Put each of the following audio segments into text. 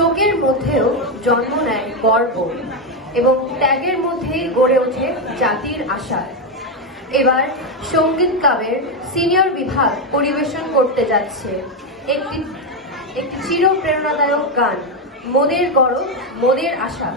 শোকের মধ্যেও জন্ম নেয় গর্ব এবং ত্যাগের মধ্যেই গড়ে ওঠে জাতির আশা। এবার সঙ্গীত ক্লাবের সিনিয়র বিভাগ পরিবেশন করতে যাচ্ছে একটি চির প্রেরণাদায়ক গান, মোদের গর্ব মোদের আশা।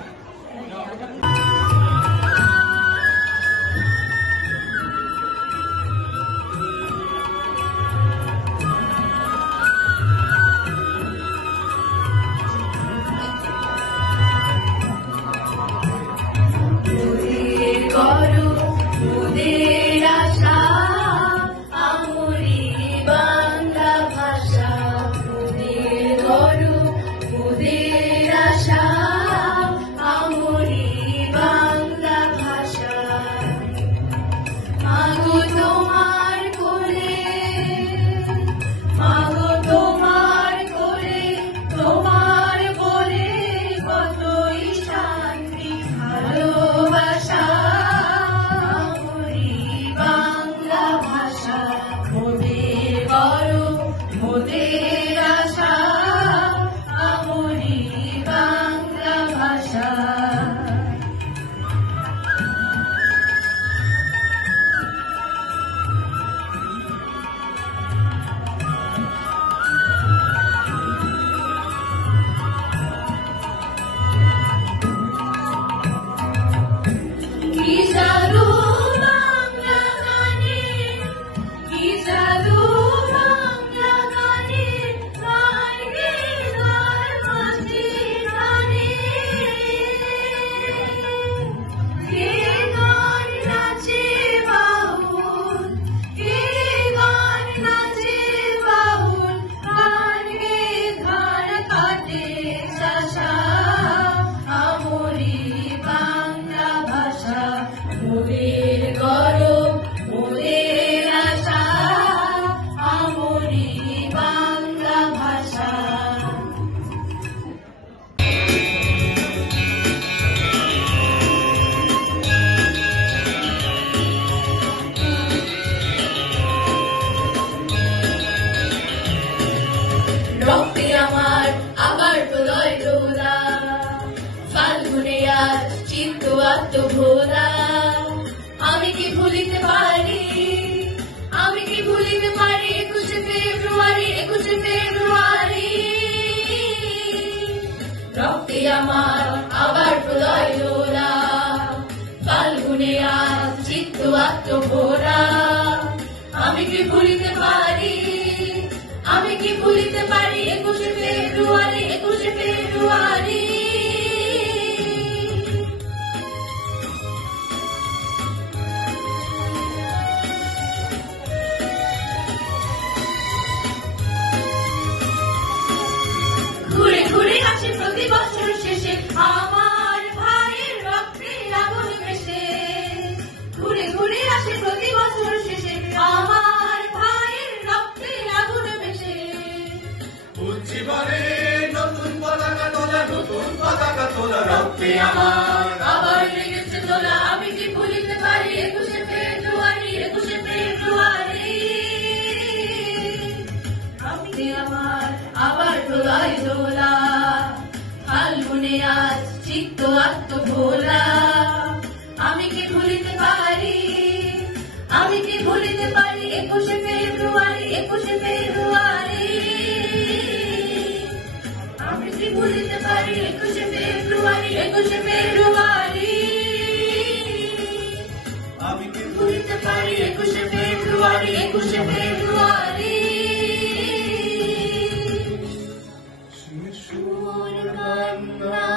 রক্তে আমার আবার প্রলয় দোলা, ফাল্গুনে আজ চিত্ত আত্মভোলা। আমি কি ভুলিতে পারি, আমি কি ভুলিতে পারি 21শে ফেব্রুয়ারি, 21শে ফেব্রুয়ারি। রক্তে আমার আবার প্রলয় দোলা, ফাল্গুনে আজ চিত্ত আত্মভোলা। আমি কি ভুলিতে পারি, আমি কি ভুলিতে পারি 21শে ফেব্রুয়ারি, 21শে ফেব্রুয়ারি। ঘুরে ঘুরে আসে প্রতি বছর শেষে আমার ভাইয়ের রক্তে আগুন ভেসে। ঘুরে ঘুরে আসে প্রতি বছর শেষে আমার ভাইয়ের রক্তে আগুন ভেসে। জীবনে নতুন পতাকা তোলা, নতুন পতাকা তোলা, রক্তে আমার আবার লেগেছে দোলা। আমি কি ভুলিতে পারি 21শে ফেব্রুয়ারি, 21শে ফেব্রুয়ারি। রক্তে আমার আবার প্রলয় দোলা, ফাল্গুনে আজ চিত্ত আত্মভোলা। আমি কি ভুলিতে পারি, আমি কি ভুলিতে পারি 21শে ফেব্রুয়ারি, 21শে ফেব্রুয়ারি। আমি কি ভুলিতে পারি 21শে ফেব্রুয়ারি, 21শে ফেব্রুয়ারি। আমি কি ভুলিতে পারি 21শে ফেব্রুয়ারি, 21শে ফেব্রুয়ারি। শিশুর কান্না